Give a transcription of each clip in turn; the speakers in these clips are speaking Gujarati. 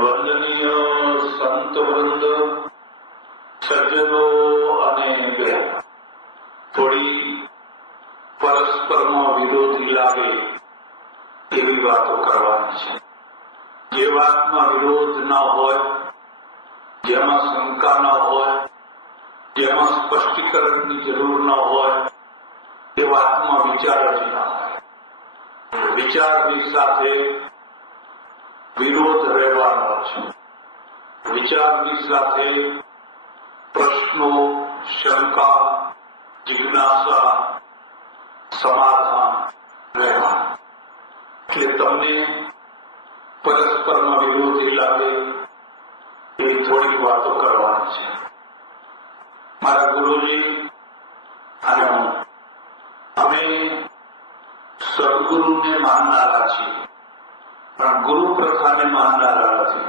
વંદનીય સંત વૃંદ, સજ્જનો અને બહેન, થોડી પરસ્પરમાં વિરોધી લાગે એવી વાતો કરવાની છે. જે વાતમાં વિરોધ ન હોય, જેમાં શંકા ન હોય, જેમાં સ્પષ્ટીકરણની જરૂર ન હોય, એ વાતમાં વિચાર જ ન હોય. વિચારની સાથે વિરોધ રહેવાનો છે. વિચારની સાથે પ્રશ્નો, શંકા, જિજ્ઞાસા, સમાધાન રહેવાનું. એટલે તમને પરસ્પરમાં વિરોધી લાગે એવી થોડીક વાતો કરવાની છે. મારા ગુરુજી અને હું, અમે સદગુરુને માનનારા છીએ, પણ ગુરુ પ્રથાને માનનારા નથી.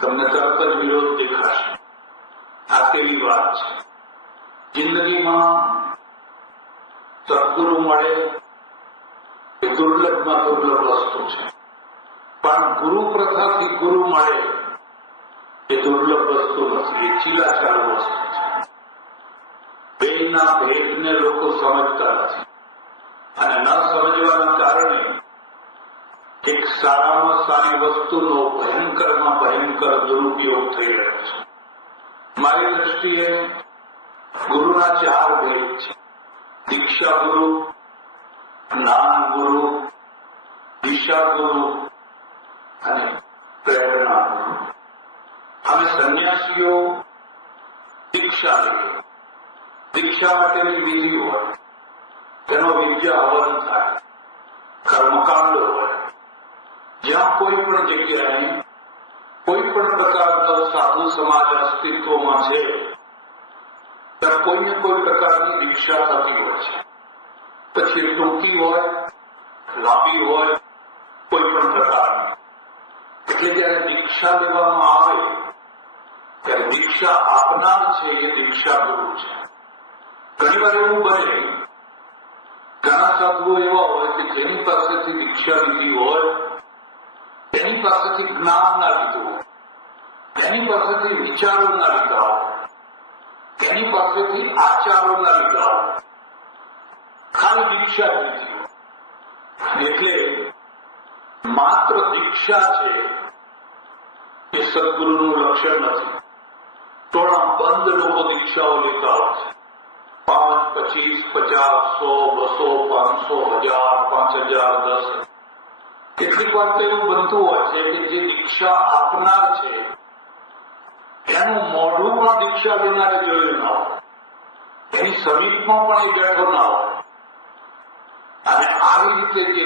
તમને તરત જ વિરોધ દેખાશે. આ તેવી વાત છે. જિંદગીમાં સદગુરુ મળે એ દુર્લભમાં દુર્લભ વસ્તુ છે, પણ ગુરુ પ્રથાથી ગુરુ મળે એ દુર્લભ વસ્તુ નથી. એ ચીલાચાલુ વસ્તુ છે. બેના ભેદને લોકો સમજતા નથી, અને ન સમજવાના કારણે એક સારામાં સારી વસ્તુનો ભયંકરમાં ભયંકર દુરુપયોગ થઈ રહ્યો છે. મારી દ્રષ્ટિએ ગુરુના 4 ભેદ છે: દીક્ષા ગુરુ, જ્ઞાન ગુરુ, દિશા ગુરુ અને પ્રેરણા ગુરુ. અમે સંન્યાસીઓ દીક્ષા લઈએ. દીક્ષા માટેની વિધિ હોય, તેનો વિદ્યા હવન થાય, કર્મકાંડ હોય. જ્યાં કોઈ પણ જગ્યાએ કોઈ પણ પ્રકારનો સાધુ સમાજ અસ્તિત્વમાં છે, ત્યાં કોઈને કોઈ પ્રકારની દીક્ષા થતી હોય છે. પછી ટૂંકી હોય, લાંબી હોય, કોઈ પણ પ્રકારની. એટલે જયારે દીક્ષા લેવામાં આવે ત્યારે દીક્ષા આપનાર છે એ દીક્ષા ગુરુ છે. ઘણી વાર એવું બને, ઘણા સાધુઓ એવા હોય કે જેની પાસેથી દીક્ષા લીધી હોય, એની પાસેથી જ્ઞાન ના લીધું હોય, એની પાસેથી વિચારો ના લીધા હોય, એની પાસેથી આચારો ના લીધા હોય, ખાલી દીક્ષા લીધી હોય. એટલે માત્ર દીક્ષા છે એ સદગુરુનું લક્ષણ નથી. ટોળા બંધ લોકો દીક્ષાઓ લેતા હોય છે. 5, 25, 50, 100, 200, 500, 1000, 10,000. કેટલીક વાર તો એવું બનતું હોય છે કે જે દીક્ષા આપનાર છે એનું મોઢું પણ દીક્ષા લેનારે જોયું ના હોય, એની સમીપમાં પણ એ બેઠો ના હોય. અને આવી રીતે જે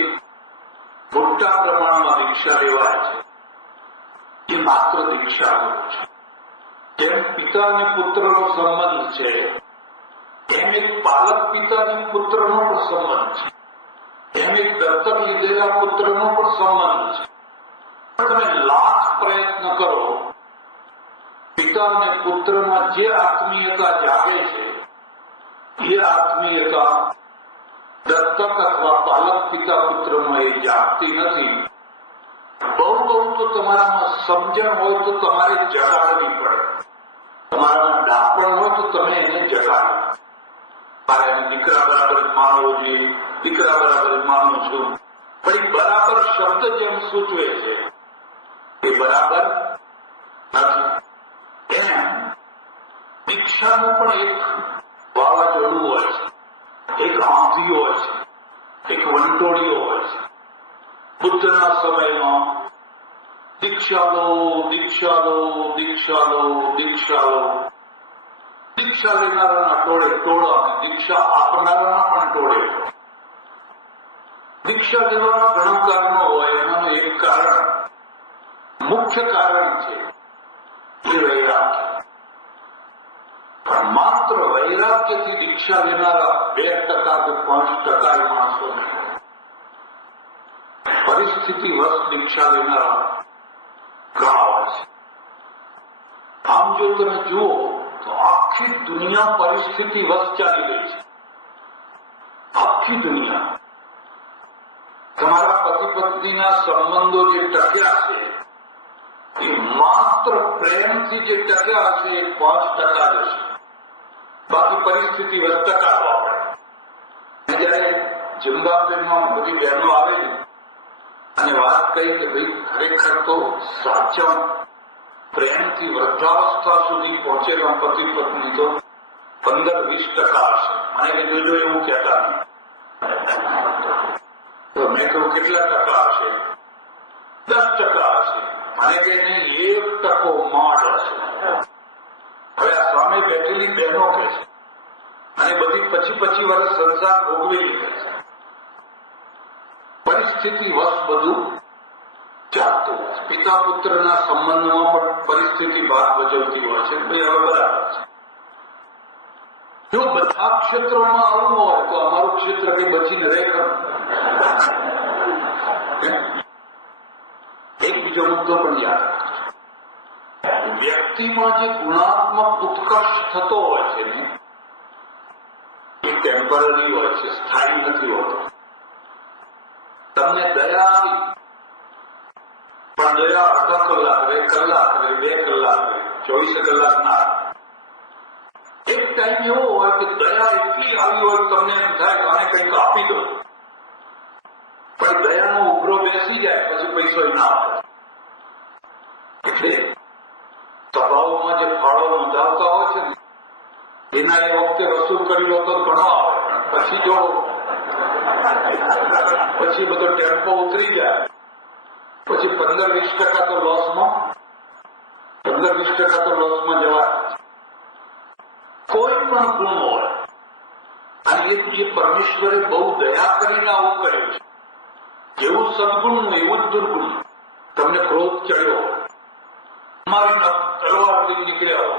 મોટા પ્રમાણમાં દીક્ષા લેવાય છે એ માત્ર દીક્ષા ગુરુ છે. જેમ પિતા અને પુત્રનો સંબંધ છે, એમ એક પાલક પિતા અને પુત્રનો પણ સંબંધ છે, એમ એક દત્તક લીધેલા પુત્રનો પણ સંબંધ છે. પણ તમે લાખ પ્રયત્ન કરો, પિતા અને પુત્રમાં જે આત્મીયતા જાગે છે એ આત્મીયતા દત્તક અથવા પાલક પિતા પુત્રમાં એ જાગતી નથી. બહુ તો તમારામાં સમજણ હોય તો તમારે જગાડવી પડે. તમારામાં ડાપણ હોય તો તમે એને જગાડો. મારે દીકરા બરાબર જ માનવો જોઈએ, દીકરા બરાબર જ માનું છું, પણ બરાબર શબ્દ જેમ સૂચવે છે એ બરાબર નથી. એમ દીક્ષાનું પણ એક વાવાઝોડું હોય છે, એક આંધી હોય છે, એક વંટોળીઓ હોય છે. બુદ્ધના સમયમાં દીક્ષા લો, દીક્ષા લો, દીક્ષા લો, દીક્ષા લો. દીક્ષા લેનારાના ટોળે ટોળા અને દીક્ષા આપનારાના પણ ટોળે. દીક્ષા લેવાના ઘણા કારણો હોય, એમાંનું એક કારણ, મુખ્ય કારણ છે એ વૈરાગ્ય. પણ માત્ર વૈરાગ્યથી દીક્ષા લેનારા 2% કે 5% માણસો નહીં. પરિસ્થિતિ વશ દીક્ષા લેનારા ઘણા હોય છે. આમ જો તમે જુઓ તો આખી દુનિયા પરિસ્થિતિ વશ ચાલી રહી છે. આખી દુનિયા. તમારા પતિ પત્નીના સંબંધો જે ટક્યા છે એ માત્ર પ્રેમથી જે ટક્યા હશે એ 5% જ હશે. બાકી પરિસ્થિતિ વશ ટકાવવા પડે. જયારે ઝિમ્બાબ્વેમાં બધી બહેનો આવેલી અને વાત કહી કે ભાઈ ખરેખર તો સાચા પ્રેમથી વૃદ્ધાવસ્થા સુધી પહોંચેલા પતિ પત્ની તો 15-20% હશે. મને કે જોજો એવું કહેતા નહીં. તો મેં કહ્યું કેટલા ટકા હશે? 10% હશે. મને કે નહીં 1% માંડ હશે. હવે આ સામે બેઠેલી બહેનો કહે છે અને બધી 25 વર્ષ સંસાર ભોગવેલી કહે છે. પરિસ્થિતિ વશ બધું ચાલતું હોય છે. પિતા પુત્રના સંબંધમાં પણ પરિસ્થિતિ ભાગ ભજવતી હોય છે. ભાઈ હવે બરાબર છે. જો બધા ક્ષેત્રોમાં આવું હોય તો અમારું ક્ષેત્ર કઈ બચીને રહે ખરું? એક બીજો મુદ્દો પણ યાદ રાખજો. વ્યક્તિમાં જે ગુણાત્મક ઉત્કર્ષ થતો હોય છે ને એ ટેમ્પરરી હોય છે, સ્થાયી નથી હોતો. તમને દયા આવી પણ દયા અડધા કલાક રહે, કલાક રહે, 2 કલાક રહે, 24 કલાક ના. એક ટાઈમ એવો હોય કે દયા એટલી આવી હોય તમને એમ થાય કે આને કંઈક આપી દો, પણ દયાનો ઉભરો બેસી જાય પછી પૈસો ના આપે. એટલે સભાઓમાં જે ફાળો નોંધાવતા હોય છે ને એના એ વખતે વસૂલ કરી લો તો ઘણો આવે. પછી જો પછી બધો ટેમ્પો ઉતરી જાય પછી 15-20% તો લોસમાં 15-20% તો લોસમાં જવા. કોઈ પણ ગુણ હોય અને એ પરમેશ્વરે બહુ દયા કરીને આવું કર્યું છે. જેવું સદગુણ એવું જ દુર્ગુણ. તમને ક્રોધ ચડ્યો મારી તલવાર લઈ નીકળ્યા હો,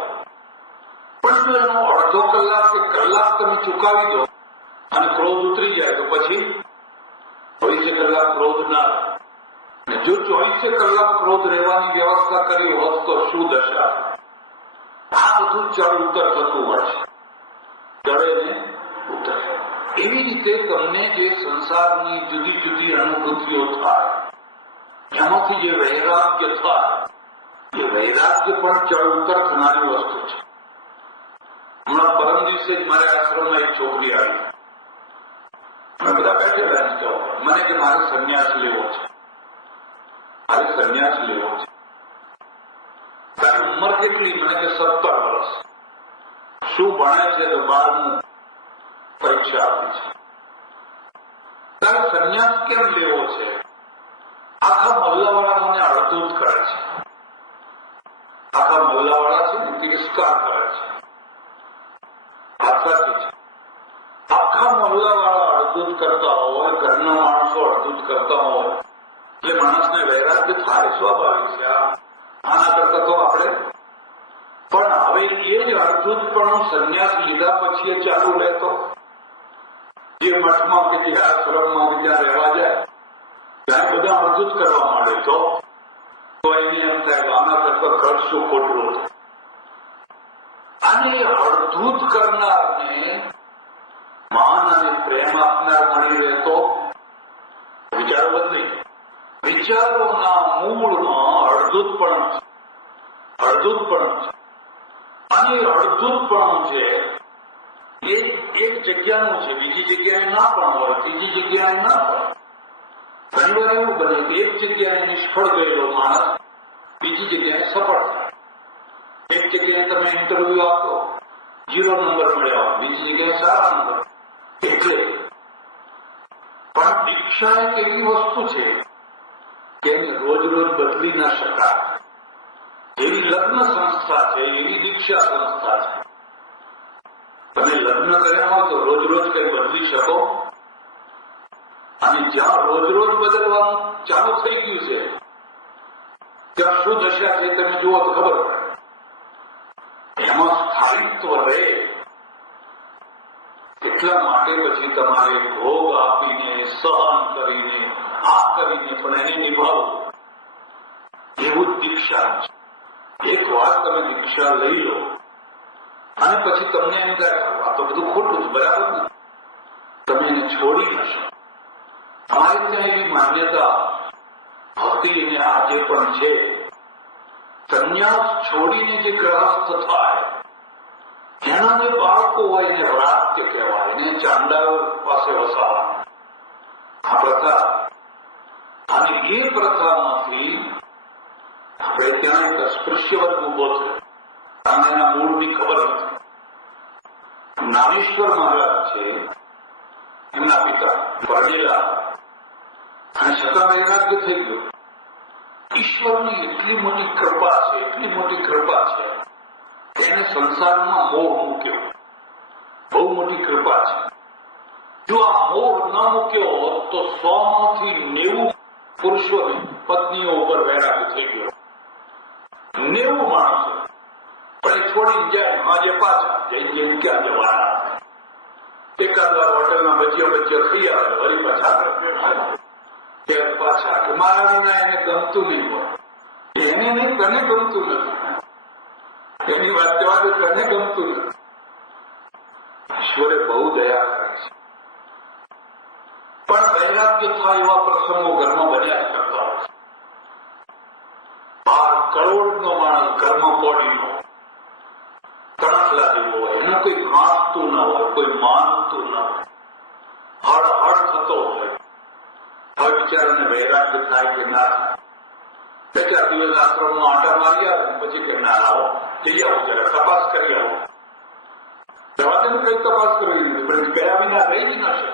પણ જો એનો અડધો કલાક કે કલાક તમે ચુકાવી દો અને ક્રોધ ઉતરી જાય તો પછી 24 કલાક ક્રોધ ના. જો 24 કલાક ક્રોધ રહેવાની વ્યવસ્થા કરી હોત તો શું દશા? આ બધું ચડ ઉતર થતું હોય છે. ચડે ને ઉતરે. એવી રીતે તમને જે સંસારની જુદી જુદી અનુભૂતિઓ થાય એમાંથી જે વૈરાગ્ય થાય એ વૈરાગ્ય પણ ચડ ઉતર થનારી વસ્તુ છે. હમણાં પરમ દિવસે જ મારા આશ્રમમાં એક છોકરી આવી. અમે બધા બેઠેલા મને કે મારે સંન્યાસ લેવો છે, મારે સંન્યાસ લેવો છે. તારી ઉંમર કેટલી? મને કે 17 વર્ષ. શું ભણે છે? તો 12મું પરીક્ષા આપી છે. તારે સંન્યાસ કેમ લેવો છે? આખા મલ્લાવાળા મને અડધૂત કરે છે. આખા મલ્લાવાળા છે ને તિરસ્કાર કરે છે. આ સાચું છે. આખા મલ્લાવાળા અડધૂત કરતા હોય, ઘરના માણસો અડધૂત કરતા હોય એટલે માણસને વૈરાગ્ય થાય, સ્વાભાવિક છે. આના કરતા તો આપણે પણ હવે એ જ અડધૂતપણું સંન્યાસ લીધા પછી એ ચાલુ રહેતો. જે મઠમાં કે જે આશ્રમમાં કે જ્યાં રહેવા જાય ત્યાં બધા અડધૂત કરવા માંડે તો એને એમ થાય આના કરતા ઘર શું ખોટું હતું. અને અડધૂત કરનારને માન અને પ્રેમ આપનાર મળી રહેતો વિચારો બદલી. વિચારોના મૂળમાં અડધૂતપણું છે. અડધૂતપણું છે. અને અડધૂતપણું છે એ એક જગ્યાનું છે, બીજી જગ્યાએ ના પણ હોય, ત્રીજી જગ્યાએ ના પણ. ઘણી વાર એવું બને કે એક જગ્યાએ નિષ્ફળ ગયેલો માણસ બીજી જગ્યાએ સફળ થાય. એક જગ્યાએ તમે ઇન્ટરવ્યુ આપો 0 નંબર મળ્યા, બીજી જગ્યાએ સારા નંબર. એટલે પણ દીક્ષા એક એવી વસ્તુ છે કે એને રોજ રોજ બદલી ના શકાય. એવી લગ્ન સંસ્થા છે, એવી દીક્ષા સંસ્થા છે. તમે લગ્ન કર્યા હોય તો રોજ રોજ કઈ બદલી શકો. અને જ્યાં રોજ રોજ બદલવાનું ચાલુ થઈ ગયું છે ત્યાં શું દશા છે તમે જુઓ તો ખબર પડે. એમાં નારીત્વ રહે. એટલા માટે પછી તમારે ભોગ આપીને, સહન કરીને, આ કરીને પણ એને નિભાવવું. એવું જ દીક્ષા છે. એક વાર તમે દીક્ષા લઈ લો અને પછી તમને એમ થાય આ તો બધું ખોટું છે, બરાબર નથી, તમે એને છોડી ન શકો. અમારે ત્યાં એવી માન્યતા હતી અને આજે પણ છે, સંન્યાસ છોડીને જે ગ્રહસ્થ થાય એના જે બાળકો હોય એને વ્રાત્ય કહેવાય, એને ચાંડાઓ પાસે વસાવવા આ પ્રથા. અને એ પ્રથામાંથી આપણે ત્યાં એક અસ્પૃશ્ય વર્ગ ઉભો થયો. અને એના મૂળની ખબર નથી. જ્ઞાનેશ્વર મહારાજ છે, એમના પિતા પરણેલા અને છતાં વૈરાગ્ય થઈ ગયો. ઈશ્વરની એટલી મોટી કૃપા છે, એટલી મોટી કૃપા છે, એને સંસારમાં મોહ મૂક્યો. બહુ મોટી કૃપા છે. જો આ મોહ ન મૂક્યો હોત તો 100 માંથી 90 પુરુષોને પત્નીઓ ઉપર વૈરાગ્ય થઈ ગયો. 90 માણસો પણ છોડીને જાય. આજે પાછા જઈને ક્યાં જવાના? એકાદ વાર હોટલમાં ભજીયા ખાઈ આવે, વળી પાછા કે મારા વિના એને ગમતું નહીં હોય. એને નહીં, તને ગમતું નથી. એની વાત કહેવા દે, તને ગમતું નથી. ઈશ્વરે બહુ દયા કરે છે. પણ વૈરાગ્ય થાય એવા પ્રસંગો ઘરમાં બન્યા જ કરતા હોય છે. 12 કરોડનો માણસ ઘરમાં પોડીનો કણખલા જેવો હોય, એનું કોઈ વાંચતું ન હોય, કોઈ માનતું ન હોય, હળ થતો હોય. હવે બિચારાને વૈરાગ્ય થાય કે ના થાય? 4 દિવસ આશ્રમમાં આંટા મારી આવે પછી કે ના આવો, જઈ આવો, જરા તપાસ કરી આવો. જવા તેનું કઈ તપાસ કરવી નથી, પણ ગયા વિના રહી જ ન શકે.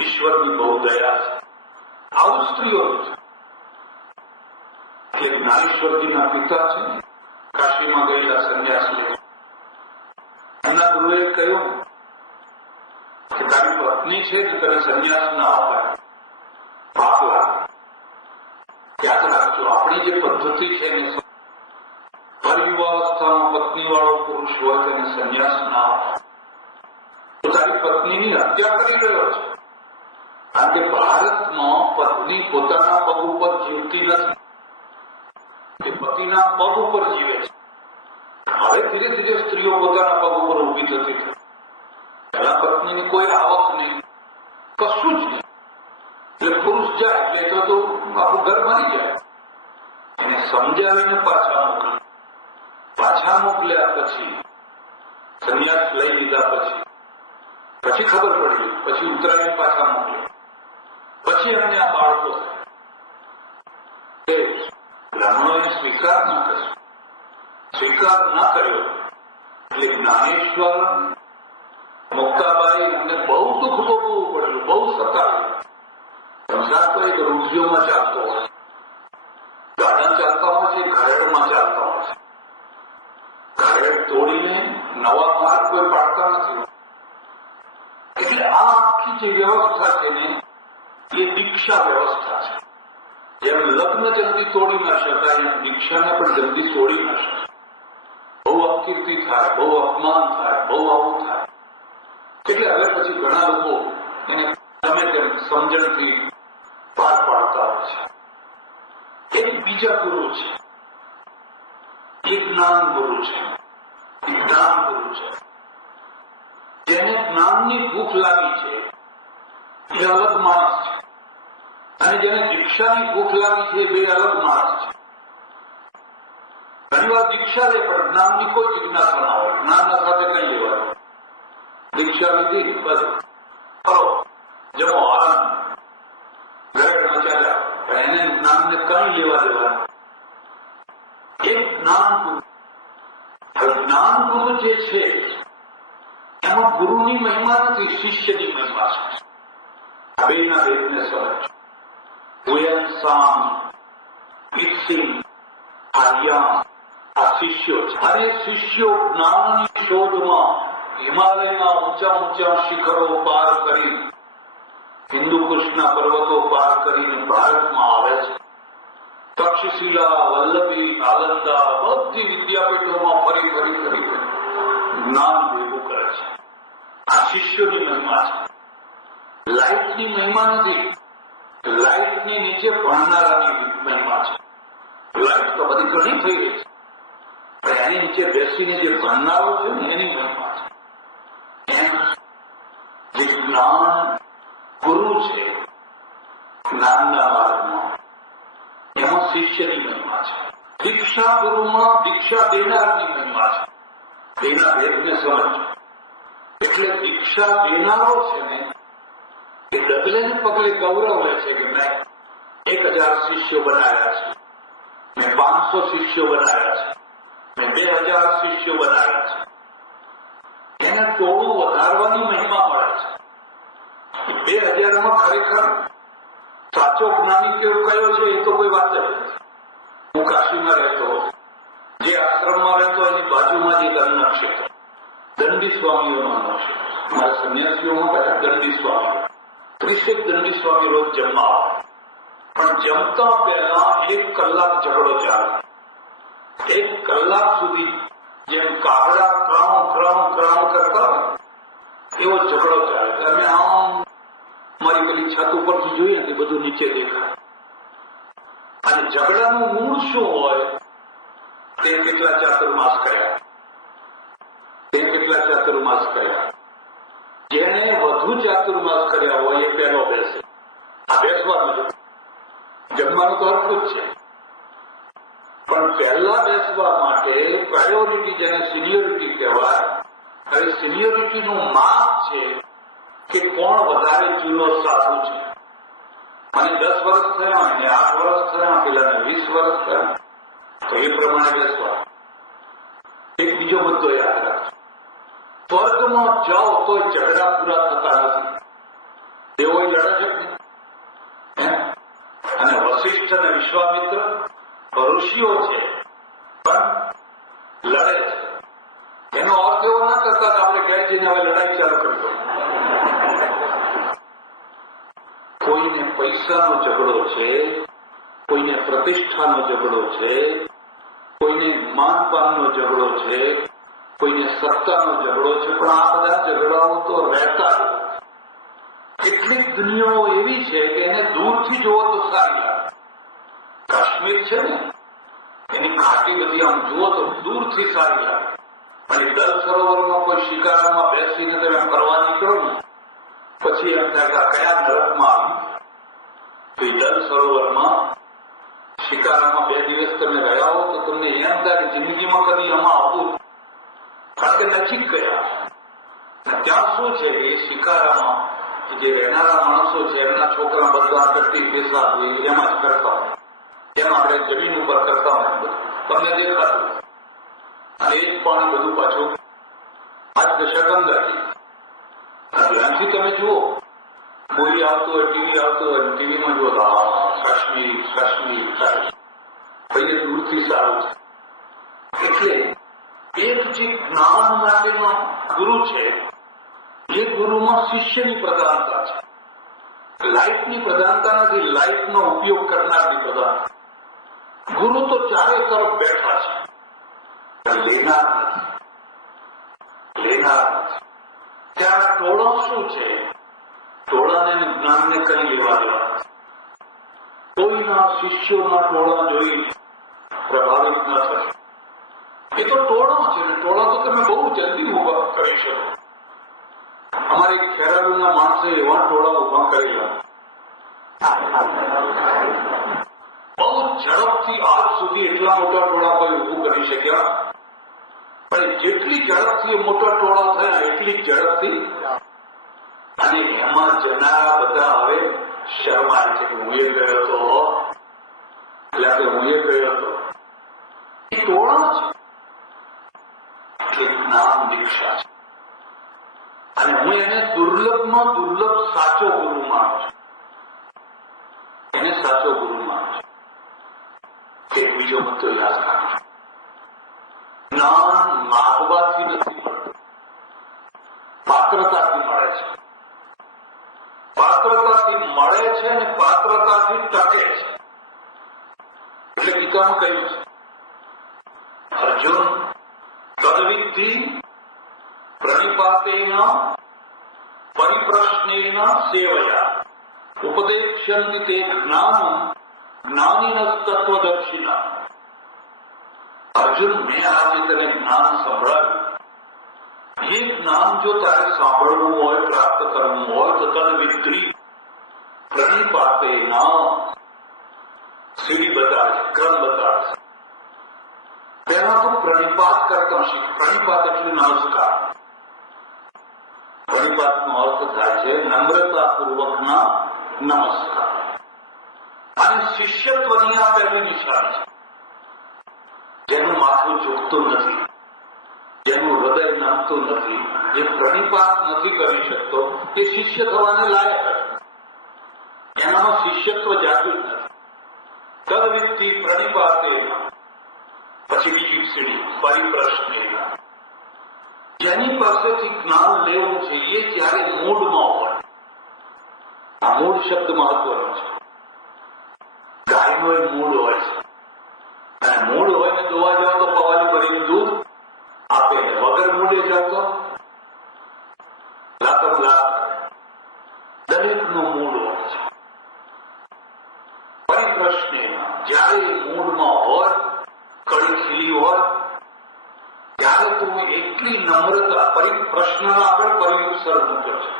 ઈશ્વરની બહુ દયા છે. આવું સ્ત્રીઓનું છે. એક જ્ઞાનેશ્વરજીના પિતા છે, કાશીમાં ગયેલા સંન્યાસ લે. એમના ગુરુએ કહ્યું કે તારી પત્ની છે કે તને સંન્યાસ ના અપાય, પાપ લાગે. યાદ રાખજો, આપણી જે પદ્ધતિ છે ને, હર યુવાવસ્થામાં પત્ની વાળો પુરુષ હોય તેને સંન્યાસ ના અપાય. તો તારી પત્નીની હત્યા કરી રહ્યો છે. કારણ કે ભારતમાં પત્ની પોતાના પગ ઉપર જીવતી નથી, એ પતિના પગ ઉપર જીવે છે. હવે ધીરે ધીરે સ્ત્રીઓ પોતાના પગ ઉપર ઉભી થતી થઈ. પેલા પત્નીની કોઈ આવક નહીં, કશું જ નહીં. એટલે પુરુષ જાય એટલે તો આપણું ઘર મરી જાય. એને સમજાવીને પાછા મોકલે. પાછા મોકલ્યા પછી, સંન્યાસ લઈ લીધા પછી ખબર પડી, પછી ઉત્તરાયણ પાછા મોકલે. પછી એમને આ બાળકો થાય. બ્રાહ્મણોએ સ્વીકાર ન કર્યો. સ્વીકાર ના કર્યો એટલે જ્ઞાનેશ્વર, મુક્તાબાઈ એમને બહુ દુઃખ ભોગવવું પડેલું, બહુ સતાવ્યું. સંસાર તો એક રૂઢિઓમાં ચાલતો હોય છે. ગાડા ચાલતા હોય છે, ઘરેડમાં ચાલતા હોય છે. ઘરેડ તોડીને નવા માર્ગ કોઈ પાડતા નથી. એટલે આ આખી જે વ્યવસ્થા છે ને, એ દીક્ષા વ્યવસ્થા છે. જેમ લગ્ન જલ્દી તોડી ના શકાય, એમ દીક્ષાને પણ જલ્દી તોડી ના શકાય. બહુ અપકીર્તિ થાય, બહુ અપમાન થાય, બહુ આવું થાય. એટલે હવે પછી ઘણા લોકો એને તમે તેમ સમજણથી પાર પાડતા હોય છે. એક બીજા ગુરુ છે, એક જ્ઞાન ગુરુ છે. જ્ઞાન ગુરુ છે જેને જ્ઞાનની ભૂખ લાગી છે, એ અલગ માણસ છે. અને જેને દીક્ષાની ભૂખ લાગી છે, એ બે અલગ માણસ છે. ઘણી વાર દીક્ષા લે પણ જ્ઞાનની કોઈ જિજ્ઞાસા ના હોય. જ્ઞાનના સાથે કઈ લેવાનું? દીક્ષા લીધી, બસ કરો, જમો, આનંદ, ઘરે મચાવ્યા, પણ એને જ્ઞાનને કઈ લેવા દેવાનું? એક જ્ઞાન ગુરુ. જ્ઞાન ગુરુ જે છે એમાં ગુરુની મહિમા નથી, શિષ્યની મહિમા છે. આ બેના ભેદને સમજ. વેન સામ, વિકસિંગ, આર્યા, આ શિષ્યો છે. અને શિષ્યો જ્ઞાનની શોધમાં હિમાલયના ઊંચા ઊંચા શિખરો પાર કરી, હિન્દુ કુશના પર્વતો પાર કરીને ભારતમાં આવે છે. તક્ષશિલા, વલ્લભી, નાલંદા બધી વિદ્યાપીઠોમાં ફરી જ્ઞાન ભેગું કરે છે. આ શિષ્યોની મહિમા છે. લાઈટની મહિમા નથી, લાઈટની નીચે ભણનારાની મહિમા છે. લાઈટ તો બધી ઘણી થઈ રહી છે, પણ એની નીચે બેસીને જે ભણનારો છે ને એની મહિમા છે. જે જ્ઞાન ગુરુ છે જ્ઞાનના માર્ગમાં, એમાં શિષ્યની મહિમા છે. દીક્ષા ગુરુમાં દીક્ષા દેનારની મહિમા છે. તેના ભેદને સમજ. એટલે દીક્ષા દેનારો છે ને એ ડગલે ને પગલે ગૌરવ લે છે કે મેં 1000 શિષ્યો બનાવ્યા છે, મેં 500 શિષ્યો બનાવ્યા છે, મેં 2000 શિષ્યો બનાવ્યા છે. એને ટોળું વધારવાની મહિમા મળે છે. 2000 ખરેખર સાચો જ્ઞાની કેવો કયો છે એ તો કોઈ વાત જ નથી. હું કાશીમાં રહેતો, જે આશ્રમમાં રહેતો એની બાજુમાં જે અન્ન ક્ષેત્ર, દંડી સ્વામીઓનો અન્ન ક્ષેત્ર. મારા સંન્યાસીઓમાં બધા દંડી સ્વામીઓ, 30 દંડી સ્વામી રોજ જમવા આવે. પણ જમતા પહેલા 1 કલાક ઝઘડો ચાલે. 1 કલાક સુધી જેમ કાગડા ક્રાઉં કરતા હોય એવો ઝઘડો ચાલે. તમે આમ મારી પેલી છત ઉપરથી જોઈએ ને બધું નીચે દેખાય. અને ઝઘડાનું મૂળ શું હોય? તે કેટલા ચાતુર્માસ કર્યા, જેને વધુ ચાતુર્માસ કર્યા હોય એ પહેલો બેસે. આ બેસવાનું છે, જમવાનું તો હરખું જ છે, પણ પહેલા બેસવા માટે પ્રાયોરિટી, જેને સિનિયોરિટી કહેવાય. હવે સિનિયોરિટીનું માપ છે કે કોણ વધારે ચૂલો સાચું છે. મને 10 વર્ષ થયા, એને 8 વર્ષ થયા, પેલાને 20 વર્ષ થયા, તો એ પ્રમાણે બેસવા. એક બીજો મુદ્દો યાદ રાખજો. સ્વર્ગમાં જાઓ તો ઝઘડા પૂરા થતા નથી. તેઓ લડે છે અને વશિષ્ઠ અને વિશ્વામિત્ર ઋષિઓ છે પણ લડે છે. એનો અર્થ એવો ના કરતા કે આપણે ઘેર જઈને હવે લડાઈ ચાલુ કરી દો. કોઈને પૈસાનો ઝઘડો છે, કોઈને પ્રતિષ્ઠાનો ઝઘડો છે, કોઈને માનપાનનો ઝઘડો છે, કોઈને સત્તાનો ઝઘડો છે, પણ આ બધા ઝઘડાઓ તો રહેતા. કેટલીક દુનિયાઓ એવી છે કે એને દૂરથી જુઓ તો સારી લાગે. કાશ્મીર છે ને, એની ઘાટી બધી આમ જુઓ તો દૂરથી સારી લાગે. અને દલ સરોવરમાં કોઈ શિકારામાં બેસીને તમે ફરવા નીકળો ને પછી એમ થાય કે કયા નરકમાં આવી. દલ સરોવરમાં શિકારામાં 2 દિવસ તમે રહ્યા હો તો તમને એમ થાય કે જિંદગીમાં કદી આમાં આવવું, કારણ કે નજીક ગયા. ત્યાં શું છે કે શિકારામાં જે રહેનારા માણસો છે એમના છોકરા બધા તકલીફ પેશાબ એમાં જ કરતા હોય, એમ આપણે જમીન ઉપર કરતા હોય તમને દેખાતું. અને એ જ પાણી બધું પાછું આજ દશા ગંગાજી. ત્યાંથી તમે જુઓ, મૂવી આવતું હોય, ટીવી આવતું હોય, ટીવીમાં જુઓ કાશ્મીર કહીએ દૂરથી સારું છે. એટલે એક જે જ્ઞાન માટેનો ગુરુ છે એ ગુરુમાં શિષ્યની પ્રધાનતા છે. લાઈટની પ્રધાનતા નથી, લાઈટનો ઉપયોગ કરનારની પ્રધાનતા. ગુરુ તો ચારે તરફ બેઠા છે, લેનાર નથી. ત્યાં ટોળો શું છે? ટોળાને જ્ઞાનને કઈ લેવા દેવા. કોઈના શિષ્યોના ટોળા જોઈ પ્રભાવિત ન થશે. એ તો ટોળો છે ને, ટોળા તો તમે બહુ જલ્દી ઉભા કરી શકો. અમારી ખેરાલુના માણસે એવા ટોળા ઉભા કરેલા, બહુ ઝડપથી આજ સુધી એટલા મોટા ટોળા કોઈ ઉભું કરી શક્યા. પણ જેટલી ઝડપથી મોટા ટોળા થયા એટલી ઝડપથી, અને એમાં જનારા બધા હવે શરમાય છે કે હું એ ગયો હતો, એટલે કે હું એ ગયો હતો. એ ટોળા છે એટલે જ્ઞાન દીક્ષા છે. અને હું એને દુર્લભમાં દુર્લભ સાચો ગુરુ માનું છું. એને સાચો ગુરુ માનું છું. એક બીજો મુદ્દો યાદ રાખજો. જ્ઞાન માગવાથી નથી મળતું, પાત્રતાથી મળે છે. પાત્રતાથી મળે છે અને પાત્રતાથી ટકે છે. ગીતામાં કહ્યું છે, અર્જુન તદ્વિદ્ધિ પ્રણિપાતેન પરિપ્રશ્નેન સેવયા ઉપદેક્ષ્યન્તિ તે જ્ઞાનમ જ્ઞાનિનસ્તત્વદર્શિના. અર્જુન, મેં આજે તને જ્ઞાન સંભળાવ્યું. એ જ્ઞાન જો તારે સાંભળવું હોય, પ્રાપ્ત કરવું હોય તો તદ્વિદ્ધિ પ્રણિપાતેન, સીડી બતાવે, ક્રમ બતાવે. તેના તો પ્રણિપાત કરતા શીખ. પ્રણિપાત એટલે નમસ્કાર. પ્રણિપાતનો અર્થ થાય છે નમ્રતાપૂર્વકના નમસ્કાર. અને શિષ્યત્વની આ પહેલી નિશાન છે. જેનું માથું ઝૂકતું નથી, જેનું હૃદય નમતું નથી, જે પ્રણિપાત નથી કરી શકતો, એ શિષ્ય થવાને લાયક નથી. એનામાં શિષ્યત્વ જાગ્યું નથી. તદ્વિદ્ધિ પ્રણિપાતે, પછી બીજી સીડી પરિપ્રશ્ન. જેની પાસેથી જ્ઞાન લેવું છે એ ત્યારે મૂળમાં હોય. આ મૂળ શબ્દ મહત્વનો છે. ગાયનો એ મૂળ હોય છે, અને મૂળ હોય ને દોવા જાવ તો પવાલી ભરીને દૂધ આપે, વગર મૂળે જાવ તો લાતમ લાત. દરેક નું મૂળ હોય છે. પરિપ્રશ્ન, જયારે મૂળમાં હોય, કળી ખીલી હોય, ત્યારે તું એટલી નમ્રતા. પ્રશ્ન આગળ પરિઉપસર્ગ મૂક્યો છે.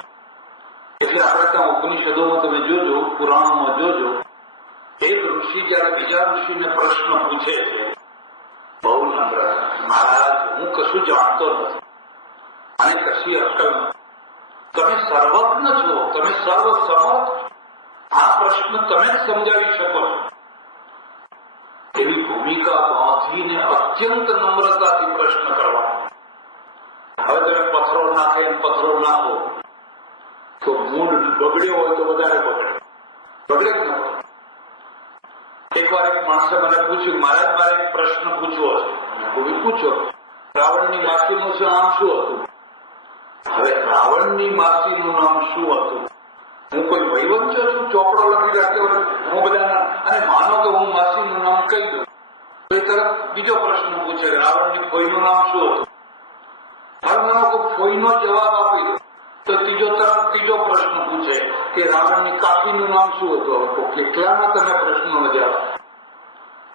એટલે આપણે ત્યાં ઉપનિષદોમાં તમે જોજો, પુરાણોમાં જોજો, એક ઋષિ જયારે બીજા ઋષિને પ્રશ્ન પૂછે છે, બહુ નમ્રતા, મહારાજ હું કશું જાણતો નથી અને કશી અક્કલ નથી, તમે સર્વજ્ઞ છો, તમે સર્વ સમર્થ, આ પ્રશ્ન તમે જ સમજાવી શકો છો. એવી ભૂમિકા બાંધીને અત્યંત નમ્રતાથી પ્રશ્ન કરવા. હવે તમે પથ્થરો નાખે પથ્થરો નાખો તો મૂળ બગડ્યો હોય તો વધારે બગડે. બગડે જ ન હોય. એક વાર એક માણસે મને પૂછ્યું, મહારાજ મારે એક પ્રશ્ન પૂછવો છે. મેં પૂછો. રાવણની માસીનું નામ શું હતું? હવે રાવણની માસીનું નામ શું હતું? હું કોઈ વૈવંચો છું, ચોપડો લખી રાખ્યો હું બધાના, અને માનો કે હું માસીનું નામ કહી દઉં તો એ તરફ બીજો પ્રશ્ન પૂછે, રાવણની ફોઈનું નામ શું હતું? હવે માનો કે ફોઈનો જવાબ આપી દો તો ત્રીજો પ્રશ્ન પૂછે કે રાવણની કાકીનું નામ શું હતું? હવે કેટલામાં તમે પ્રશ્નનો જવાબ?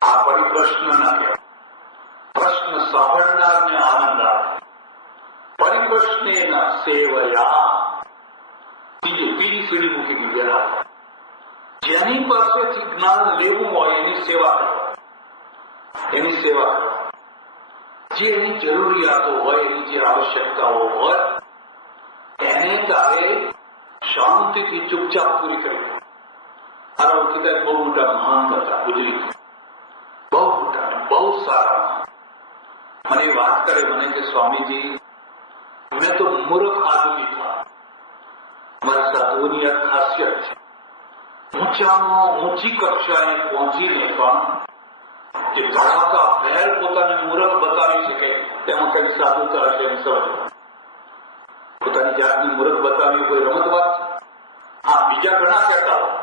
આ પરિપ્રશ્ન ના કહેવાય. પ્રશ્ન સાંભળનારને આનંદ આવે. પરિપ્રશ્નેન સેવયા. બીજી સીડી મૂકી દીધી. જેની પાસેથી જ્ઞાન લેવું હોય એની સેવા કરવા. એની સેવા કરવા. જે એની જરૂરિયાતો હોય, એની જે આવશ્યકતાઓ હોય, એને તારે શાંતિથી ચૂપચાપ પૂરી કરી. મારા ઓળખીતા બહુ મોટા મહાન હતા, ગુજરી, બહુ મોટા, બહુ સારા. મને વાત કરે, મને કે સ્વામીજી મેં તો મૂર્ખ આદમી થા. મારા સાધુઓની આ ખાસિયત છે, ઊંચામાં ઊંચી કક્ષાએ પહોંચીને પણ જે ધડાકા ભેર પોતાને મૂર્ખ બતાવી શકે તેમાં કઈ સાધુતા હશે એમ સમજવા. પોતાની જાતની મૂર્ખ બતાવી કોઈ રમત વાત છે? હા, બીજા ઘણા કહેતા હોય.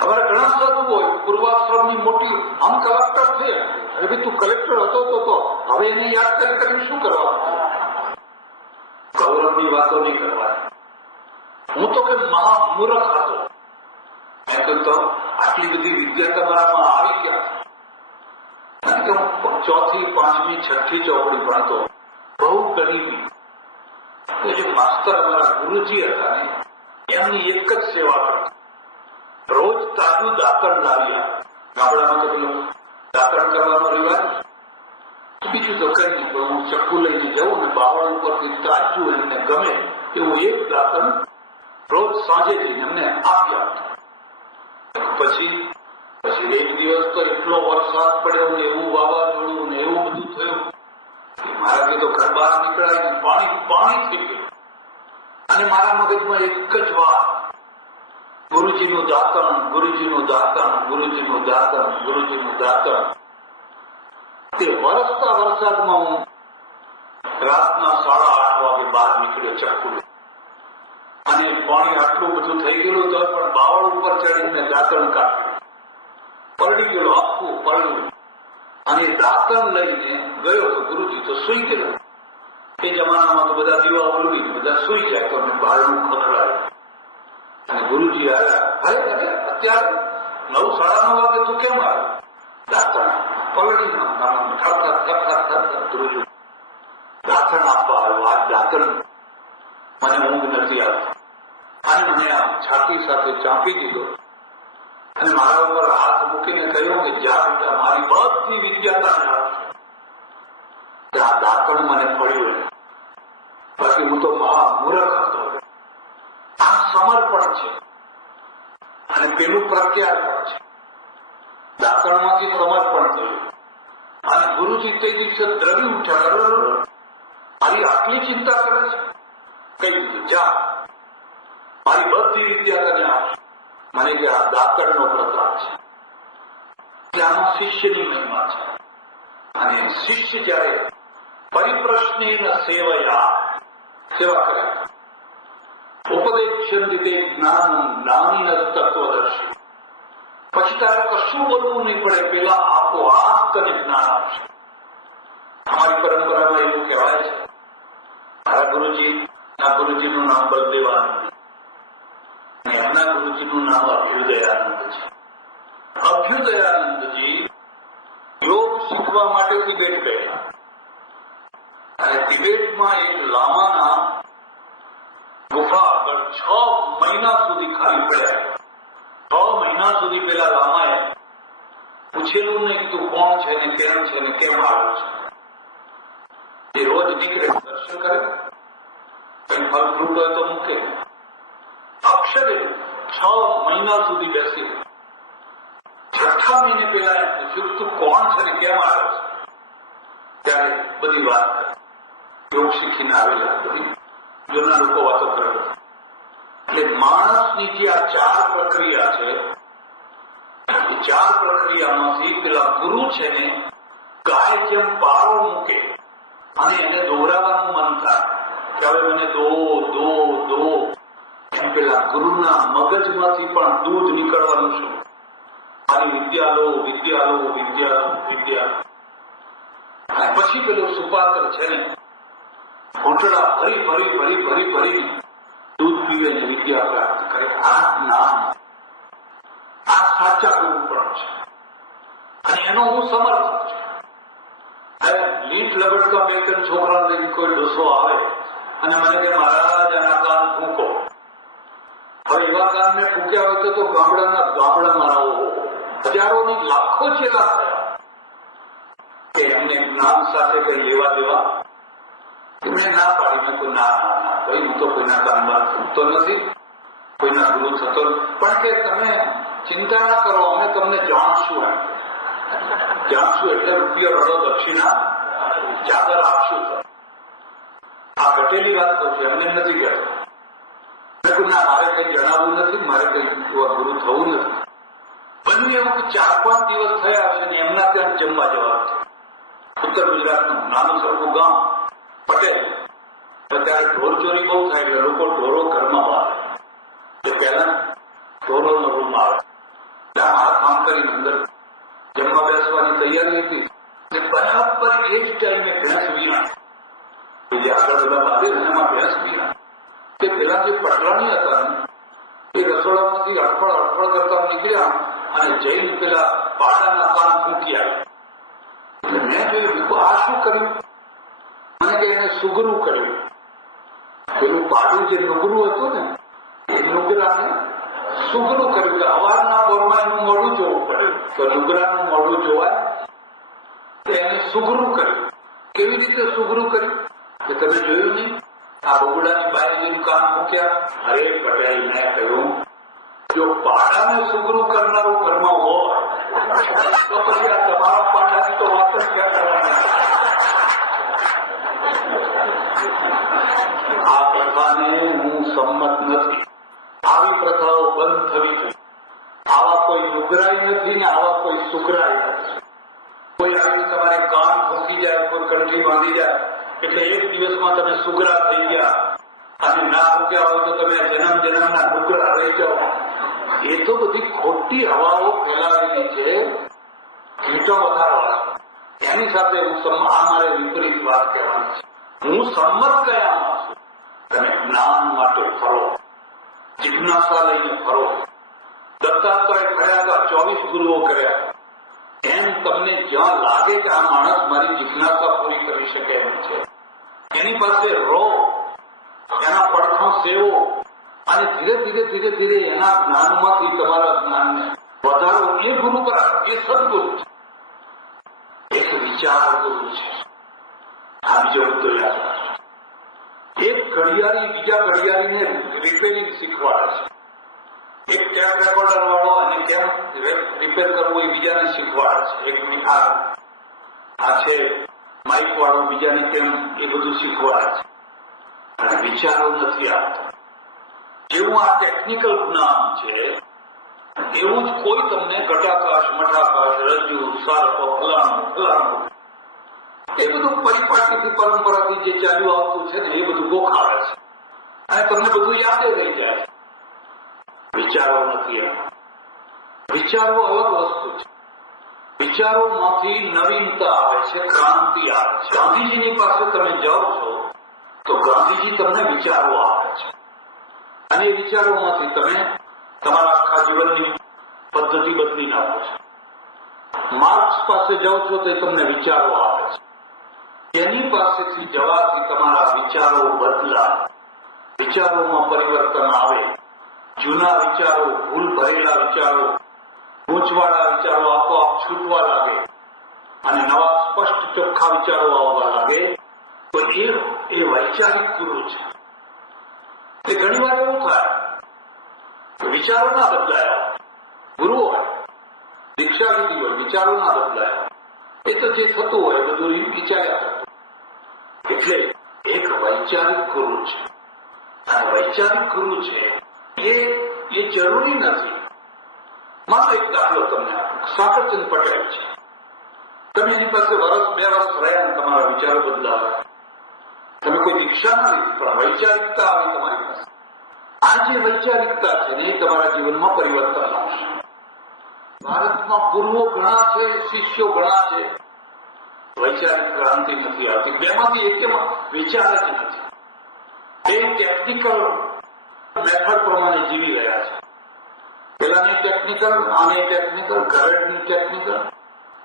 હવે ઘણા સાધુ હોય, પૂર્વાશ્રમની મોટી આમ કલેક્ટર છે, અરે ભાઈ તું કલેક્ટર હતો તો હવે એને યાદ કરીને શું કરવાનું? ગૌરવની વાતો નહીં કરવાની. હું તો કે મહામૂર્ખ હતો. મેં કહ્યું આટલી બધી વિદ્યા તમારામાં આવી ક્યાં? કે હું 4th, 5th, 6th ચોપડી ભણતો, બહુ ગરીબી. જે માસ્તર અમારા ગુરુજી હતા ને, એમની એક જ સેવા કરતા. રોજ તાજું દાંતણ લાવ્યા. ગામડામાં તો પેલું દાંતણ કરવાનો રિવાજ, બીજું તો કઈ નહીં, પણ હું ચક્કુ લઈને જવું ને બાવળ ઉપરથી તાજું એમને ગમે એવું એક દાંતણ રોજ સાંજે જઈને એમને આપ્યા. પછી એક દિવસ તો એટલો વરસાદ પડ્યો ને એવું વાવાઝોડું ને એવું બધું થયું કે મારાથી તો ઘર બહાર નીકળાય ને પાણી થઈ ગયું. અને મારા મગજમાં એક જ વાત, ગુરુજીનું દાંતણ, ગુરુજીનું દાંતણ, ગુરુજીનું દાંતણ, ગુરુજીનું દાંતણ. તે વરસતા વરસાદમાં હું રાતના 8:30 વાગે બહાર નીકળ્યો ચક્કુ. અને પાણી આટલું બધું થઈ ગયેલું તો પણ બાવળ ઉપર ચડીને દાંતણ કાઢ્યું, પલડી ગયેલો આખું પલડ્યું અને દાંતણ લઈને ગયો તો ગુરુજી તો સુઈ ગયેલો. એ જમાનામાં તો બધા દીવા ઓલવીને બધા સુઈ જાય તો બારણું ખખડાય અને ગુરુજી આવ્યા. અરે અરે અત્યારે 9:30 વાગે તું કેમ આવ્યો? દાંતણ પલડી ગુરુજી દાંતણ આપવા આવ્યો. આ દાંતણ મને ઊંઘ નથી આવતી અને મને આ છાતી સાથે ચાંપી દીધો અને મારા ઉપર હાથ મૂકીને કહ્યું કે જા બેટા મારી બધી વિદ્યા તને આપશે. આ દાંતણ મને પડ્યું, બાકી હું તો મહા મૂર્ખ હતો. આ સમર્પણ છે અને પેલું પ્રત્યાર્પણ છે. દાંતણમાંથી સમર્પણ થયું અને ગુરુજી તે દિવસે દ્રવી ઉઠ્યા. મારી આટલી ચિંતા કરે છે, કઈ દીધું જા મારી બધી વિદ્યા તને આપશે. મને કે આ દાંતણનો પ્રતાપ છે, ત્યાંનો શિષ્યની મહિમા છે. અને શિષ્ય જયારે પરિપ્રશ્નેન સેવયા સેવા કર્યા, ઉપદેક્ષંદિતે જ્ઞાનમ જ્ઞાનીન તત્વદર્શી, પછી તારે કશું બોલવું નહીં પડે, પેલા આપોઆપ તને જ્ઞાન આપશે. અમારી પરંપરામાં એવું કહેવાય છે, મારા ગુરુજીનું નામ બલદેવાનંદ અને એમના ગુરુજીનું નામ અભ્યુદયાનંદ છે. અભ્યુદયાનંદજી યોગ શીખવા માટે તિબેટ ગયા અને તિબેટમાં એક લામાના ગુફા આગળ 6 મહિના સુધી ખાલી પડ્યા. 6 મહિના સુધી પેલા લામાએ પૂછેલું નહીં કે તું કોણ છે ને કેમ છે ને કેમ આવ્યો છે. એ રોજ નીકળે, દર્શન કરે, કઈ ફલ ફ્રૂટ હોય તો મૂકે. અક્ષરે 6 મહિના સુધી બેસી. 6થા મહિને પેલા પૂછ્યું તું કોણ છે ને કેમ આવ્યો છે. ત્યારે બધી વાત કરી, યોગ શીખીને આવેલા બધી જૂના લોકો વાતો કરે. એટલે માણસની જે આ 4 પ્રક્રિયા છે, એ 4 પ્રક્રિયામાંથી પેલા ગુરુ છે ને ગાય જેમ પારો મૂકે અને એને દોરાવાનું મન થાય કે હવે મને દો દો દો, એમ પેલા ગુરુના મગજમાંથી પણ દૂધ નીકળવાનું છે. આની વિદ્યા લો વિદ્યા લો વિદ્યા લો વિદ્યા. અને પછી પેલું સુપાત્ર છે ને ઘૂંટડા ભરી ભરી ભરી ભરી ભરી દૂધ પીવે ને વિદ્યા પ્રાપ્ત કરે. આ નામ, આ સાચા ગુરુ પણ છે અને એનો હું સમર્થક છું. હવે લીટ લબડતા બે છોકરા લઈને કોઈ ડોસો આવે અને મને કે મહારાજ આના કાન ફૂંકો. હવે એવા કાન મેં ફૂંક્યા હોય તો ગામડામાં રહો, હજારોની લાખો ચેલા થયા કે એમને જ્ઞાન સાથે કઈ લેવા દેવા. એમને ના પાડી, મેં કોઈ ના ના ના ભાઈ હું તો કોઈના કાનમાં ફૂંકતો નથી, કોઈના ગુરુ થતો. પણ કે તમે ચિંતા ના કરો, અમે તમને જાણશું. એમ જાણશું એટલે રૂપિયા રડો દક્ષિણા ચાદર આપશું. આ ઘટેલી વાત કહું છું, એમને નથી કહેતો. ના મારે કઈ જણાવવું નથી, મારે કઈ ગુરુ થવું નથી. બન્યું એવું કે 4-5 દિવસ થયા છે ને એમના ત્યાં જમવા જવાનું. ઉત્તર ગુજરાતનું નાનું સરખું ગામ પટેલ. ત્યારે ઢોર ચોરી બહુ થાય એટલે લોકો ઢોરો ઘરમાં આવે. એ પહેલા ઢોરોનો રૂમ આવે, ત્યાં મારા કામ કરીને અંદર જમવા બેસવાની તૈયારી હતી. બરાબર એ જ ટાઈમે ભેંસ વીણા, જે આગળ બધા બાંધે ને એમાં ભેંસ વીણા. તે પેલા જે પટરાણી હતા ને એ રસોડામાંથી અડફળ અડફળ કરતા નીકળ્યા અને જઈને પેલા પાડાના કાન ફૂંકી આવ્યા. એટલે મેં જોયું આ શું કર્યું? મને કે એને સુગરું કર્યું. પેલું પાડું જે નુગરું હતું ને એ નુગરાને સુગરું કર્યું. કે અવારના પોરમાં એનું મોઢું જોવું પડે તો નુગરાનું મોઢું જોવાય. એને સુગરું કર્યું. કેવી રીતે સુગરું કર્યું કે તમે જોયું નહીં? આ બગુડાની બાજુનું કામ મૂક્યા. અરે પટેલ મેં કહ્યું જો પાડાને સુગરું કરનારું ઘરમાં હોય તો પછી આ તમારા પાડાની તો વાત જ ક્યાં કરવાની. આ પ્રથાને હું સંમત નથી. આવી પ્રથાઓ બંધ થવી જોઈએ. આવા કોઈ નુગરાય નથી ને આવા કોઈ સુગરાય નથી. કોઈ આવી તમારે કાન ફૂંકી જાય, કોઈ કંઠી બાંધી જાય એટલે એક દિવસમાં તમે સુગરા થઈ ગયા અને ના મૂક્યા હોય તો તમે જન્મ જન્મના ટુકડા રહી જાઓ. એ તો બધી ખોટી હવાઓ ફેલાવેલી છે મીઠો વધારવા. એની સાથે હું આ મારે વિપરીત વાત કહેવાની છે. હું સંમત કયામાં છું. તમે જ્ઞાન માટે ફરો, જિજ્ઞાસા લઈને ફરો. દત્તાત્રેય ફર્યા હતા, 24 ગુરુઓ કર્યા. એમ તમને જ્યાં લાગે કે આ માણસ મારી જિજ્ઞાસા પૂરી કરી શકે એમ છે, એની પાસે રહો, એના પડખા સેવો અને ધીરે ધીરે ધીરે ધીરે એના જ્ઞાનમાંથી તમારા જ્ઞાનને વધારો. એ ગુરુ કરા, એ સદગુરુ છે. એક વિચાર ગુરુ છે. આ બીજો મુદ્દો યાદ રાખજો. એક ઘડિયાળી બીજા ઘડિયાળીને રિપેરિંગ શીખવાડે છે. એક ટેપ રેકોર્ડર વાળો અને કેમ રિપેર કરવું એ બીજાને શીખવાડે છે. એક આ છે માઇક વાળો બીજાને કેમ એ બધું શીખવાડે છે. અને વિચારો નથી આવતા. જેવું આ ટેકનિકલ જ્ઞાન છે એવું જ કોઈ તમને ઘટાકાશ, મઠાકાશ, રજ્જુ, સર્પ, ફલાણું ફલાણું એ બધું પરિપાટીથી પરંપરાથી જે ચાલ્યું આવતું છે ને એ બધું ગોખાવે છે અને તમને બધું યાદ રહી જાય. વિચારો નથી એમાં. વિચારો અલગ વસ્તુ છે. વિચારોમાંથી નવીનતા આવે છે, ક્રાંતિ આવે છે. ગાંધીજીની પાસે તમે જાઓ છો તો ગાંધીજી તમને વિચારો આપે છે અને એ વિચારોમાંથી તમે તમારા આખા જીવનની પદ્ધતિ બદલી નાખો છો. માર્ક્સ પાસે જાઓ છો તો એ તમને વિચારો આપે છે. એની પાસેથી જવાથી તમારા વિચારો બદલાય, વિચારોમાં પરિવર્તન આવે. જૂના વિચારો, ભૂલ ભરેલા વિચારો, ગૂંચવાળા વિચારો આપોઆપ છૂટવા લાગે અને નવા સ્પષ્ટ ચોખ્ખા વિચારો આવવા લાગે. તો એ વૈચારિક ગુરુ છે. એ ઘણી વાર એવું થાય કે વિચારો ના બદલાયા, ગુરુ હોય, દીક્ષા લીધી હોય, વિચારો ના બદલાયા, એ તો જે થતું હોય બધું વિચાર્યા કરતું. એટલે એક વૈચારિક ગુરુ છે. અને વૈચારિક ગુરુ છે એ જરૂરી નથી. માત્ર એક દાખલો તમને આપું. સાકરચંદ પટેલ છે. તમે એની પાસે વર્ષ 2 વર્ષ રહ્યા અને તમારા વિચારો બદલાવે. તમે કોઈ દીક્ષા ના લીધી પણ વૈચારિકતા આવી તમારી પાસે. આ જે વૈચારિકતા છે ને એ તમારા જીવનમાં પરિવર્તન લાવશે. ભારતમાં ગુરુઓ ઘણા છે, શિષ્યો ઘણા છે, વૈચારિક ક્રાંતિ નથી આવતી. બેમાંથી એકેમાં વિચાર જ નથી. એ ટેકનિકલ મેથડ પ્રમાણે જીવી રહ્યા છે. પેલાની ટેકનિકલ, આને ટેકનિકલ, ઘરેડની ટેકનિકલ.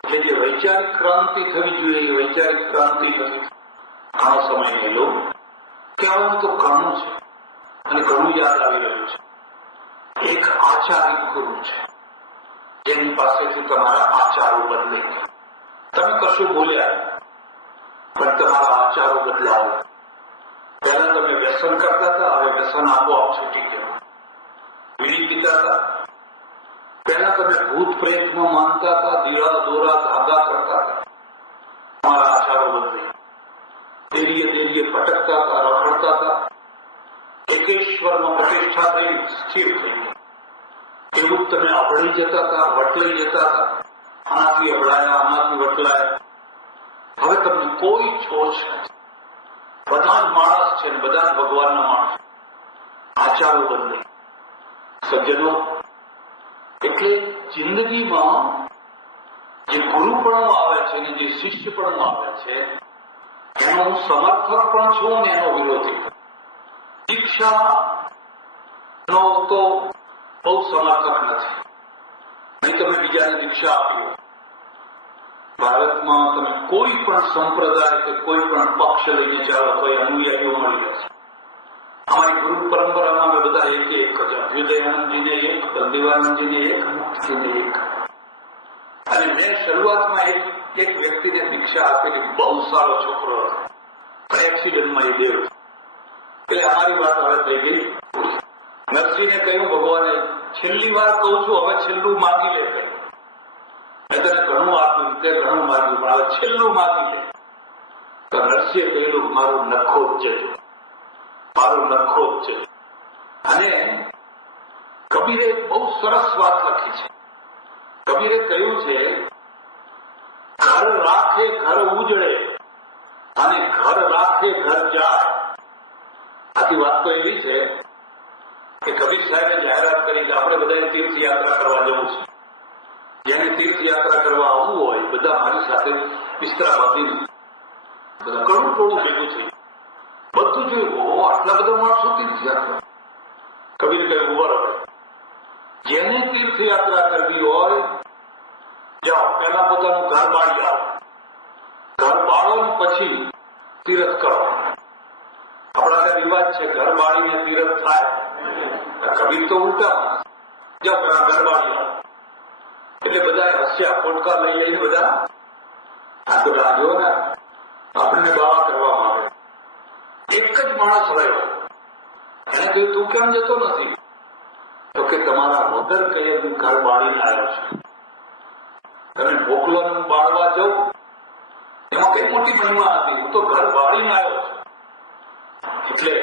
એટલે જે વૈચારિક ક્રાંતિ થવી જોઈએ એ વૈચારિક ક્રાંતિ નથી. ઘણો સમય મેલો કહેવાનું તો ઘણું છે અને ઘણું યાદ આવી રહ્યું છે. એક આચારિક ગુરુ છે જેની પાસેથી તમારા આચારો બદલે. તમે કશું બોલ્યા પણ તમારા આચારો બદલાવે. પહેલા તમે વ્યસન કરતા હતા, હવે વ્યસન આપોઆપ છૂટી ગયું. બીડી પીતા હતા, પહેલા તમે ભૂત પ્રેતમાં માનતા હતા, દીવા દોરા ધાગા કરતા હતા, તમારા આચારો બદલે. દેરીએ દેરીએ ભટકતા હતા, રખડતા હતા, એકેશ્વરમાં પ્રતિષ્ઠા થઈ, સ્થિર થઈ. એવું તમે અભળી જતા હતા, વટલાઈ જતા હતા. આનાથી અભળાયા, આનાથી વટલાયા. હવે તમને કોઈ છોછ નથી. બધા જ માણસ છે, બધા જ ભગવાનના માણસ. આચારો બદલે. સજ્જનો, એટલે જિંદગીમાં જે ગુરુપણું આવે છે ને જે શિષ્યપણું આવે છે એનો હું સમર્થક પણ છું ને એનો વિરોધી પણ. દીક્ષા નો તો બહુ સમર્થક નથી. નહીં તમે બીજાને દીક્ષા આપી. ભારતમાં તમે કોઈ પણ સંપ્રદાય કે કોઈ પણ પક્ષ લઈને ચાલો તો અનુયાયીઓ મળી રહેશે. અમારી ગુરુ પરંપરામાં અમે બધા એક જ, અભ્યુદયાનંદજીને એક, બલદેવાનંદજીને એક, મુક્તિને એક. અને મેં શરૂઆતમાં એક વ્યક્તિને દીક્ષા આપેલી. બહુ સારો છોકરો હતો, એક્સિડન્ટમાં એ દેવ. એટલે અમારી વાત હવે થઈ ગઈ. નરસિંહને કહ્યું ભગવાને, છેલ્લી વાર કહું છું, હવે છેલ્લું માગી લે. કહ્યું મેં તને ઘણું આપ્યું, તે ઘણું માગ્યું, પણ હવે છેલ્લું માગી લે. તો નરસિંહે કહ્યું મારું નખો જ જજો, મારું નખો જ જજો. અને કબીરે બહુ સરસ વાત લખી છે. કબીરે કહ્યું છે, ઘર રાખે ઘર ઉજળે અને ઘર રાખે ઘર જાય, આથી વાત તો એવી છે કે કબીર સાહેબે જાહેરાત કરી કે આપણે બધાએ તીર્થયાત્રા કરવા જવું છે. જેને તીર્થયાત્રા કરવા આવવું હોય બધા મારી સાથે બિસ્તરા બાંધીને બધા ઘણું ટોળું ભેગું થઈ બધું જોયું. આટલા બધા માણસો તીર્થયાત્રા. કબીર કહે ઉભા રહો, જેને તીર્થયાત્રા કરવી હોય જાઓ, પહેલા પોતાનું ઘર બાળી આવો, ઘર બાળો ને પછી તીરથ કરો. આપણા ત્યાં રિવાજ છે ઘર બાળીને તીરથ થાય. કબીર તો ઉલટા, જાઓ પેલા ઘર બાળી આવો. એટલે બધા હસ્યા, પોટકા લઈ લઈને બધા આ તો રાજો ને આપણને બાવા કરવા માંગે. એક જ માણસ રહ્યો, એને કહ્યું તું કેમ જતો નથી? તો કે તમારા વગર કહીએ હું ઘર બાળીને આવ્યો છું. તમે મોકલો ને હું બાળવા જાઉં એમાં કઈ મોટી મહિમા હતી? હું તો ઘર બાળીને આવ્યો છું. એટલે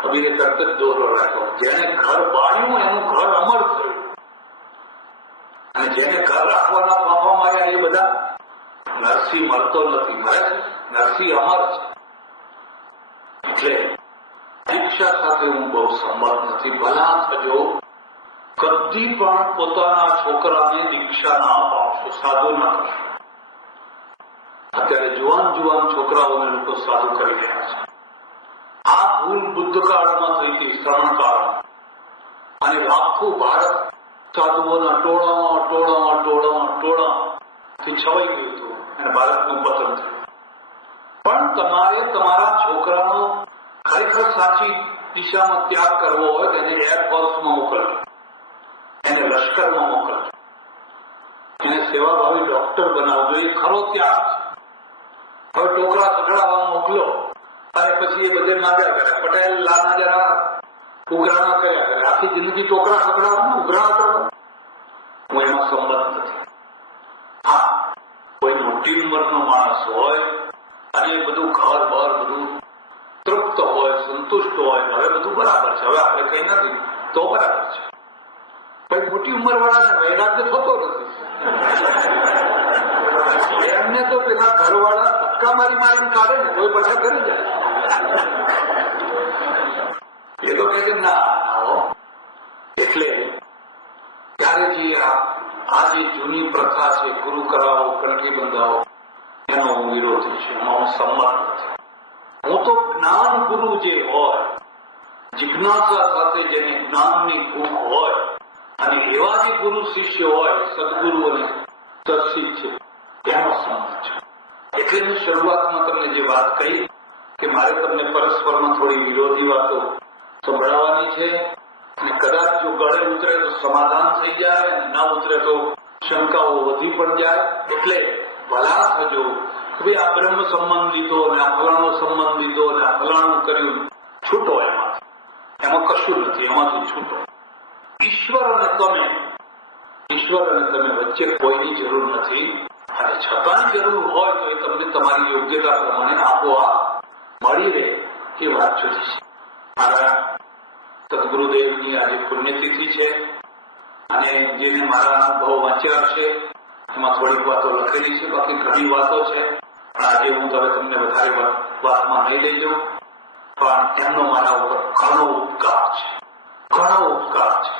કબીરે તરત જ દોરો રાખ્યો, જેને ઘર બાળ્યું એનું ઘર અમર થયું. અને જેને ઘર રાખવાના ફાંફા માર્યા એ બધા નરસિંહ મરતો નથી, મરે છે. નરસિંહ અમર છે. એટલે દીક્ષા સાથે હું બહુ સંમત નથી. ભલા થજો કદી પણ પોતાના છોકરાને દીક્ષા ના અપાવશો, સાધુ ના કરશો. અત્યારે જુવાન છોકરાઓને લોકો સાધુ કરી રહ્યા છે. આ ભૂલ બુદ્ધ કાળમાં થઈ હતી, શ્રવણ કાળમાં. અને આખું ભારત સાધુઓના ટોળાથી છવાઈ ગયું હતું અને ભારતનું પતન થયું. પણ તમારે તમારા છોકરાનો ખરેખર સાચી દિશામાં ત્યાગ કરવો હોય તો એને એરફોર્સમાં મોકલજો, એને લશ્કરમાં મોકલજો, એને સેવાભાવી ડોક્ટર બનાવજો. એ ખરો ત્યાગ છે. હવે ટોકરા સગડાવવા મોકલો અને પછી એ બધે માંગ્યા કરે, પટેલ લાના જરા ઉઘરાણા કર્યા કરે. આખી જિંદગી ટોકરા સગડાવવાનું, ઉઘરાણા કરવાનું, હું એમાં સંમત નથી. હા, કોઈ મોટી ઉંમરનો માણસ હોય અને એ બધું ઘર બહાર બધું તૃપ્ત હોય, સંતુષ્ટ હોય, હવે બધું બરાબર છે, હવે આપણે કઈ નથી તો બરાબર છે. પણ મોટી ઉંમર વાળાને વૈરાગ્ય થતો નથી. એમને તો પેલા ઘરવાળા ધક્કા મારીને કાઢે ને કોઈ પાછા કરી જાય. એ તો કહે ના આવો. એટલે ત્યારે જે આ જે જૂની પ્રથા છે, ગુરુ કરાવો, કંઠી બંધાવો, એનો હું વિરોધી છું, એમાં હું સંમત નથી. હું તો જ્ઞાન ગુરુ જે હોય, જિજ્ઞાસા સાથે જેને જ્ઞાનની ભૂખ હોય અને એવા જે ગુરુ શિષ્ય હોય, સદગુરુઓને દર્શિત છે, એનો સંમત છું. એટલે મેં શરૂઆતમાં તમને જે વાત કહી કે મારે તમને પરસ્પરમાં થોડી વિરોધી વાતો સંભળાવવાની છે. અને કદાચ જો ગળે ઉતરે તો સમાધાન થઈ જાય, અને ના ઉતરે તો શંકાઓ વધી પણ જાય. એટલે ભલા થજો કે આ બ્રહ્મ સંબંધ લીધો અને આ ફલાણો સંબંધ લીધો અને આ ફલાણું કર્યું, છૂટો એમાંથી. એમાં કશું નથી, એમાંથી છૂટો. ઈશ્વર અને તમે વચ્ચે કોઈની જરૂર નથી. અને છતાં જરૂર હોય તો એ તમને તમારી યોગ્યતા પ્રમાણે આપોઆપ મળી રહે, એ વાત જુદી છે. મારા સદગુરુદેવની આજે પુણ્યતિથિ છે અને જેને મારા અનુભવ વાંચ્યા છે એમાં થોડીક વાતો લખેલી છે, બાકી ઘણી વાતો છે. આજે હું હવે તમને વધારે વાતમાં નહીં લઈ જાઉં, પણ એમનો મારા ઉપર ઘણો ઉપકાર છે.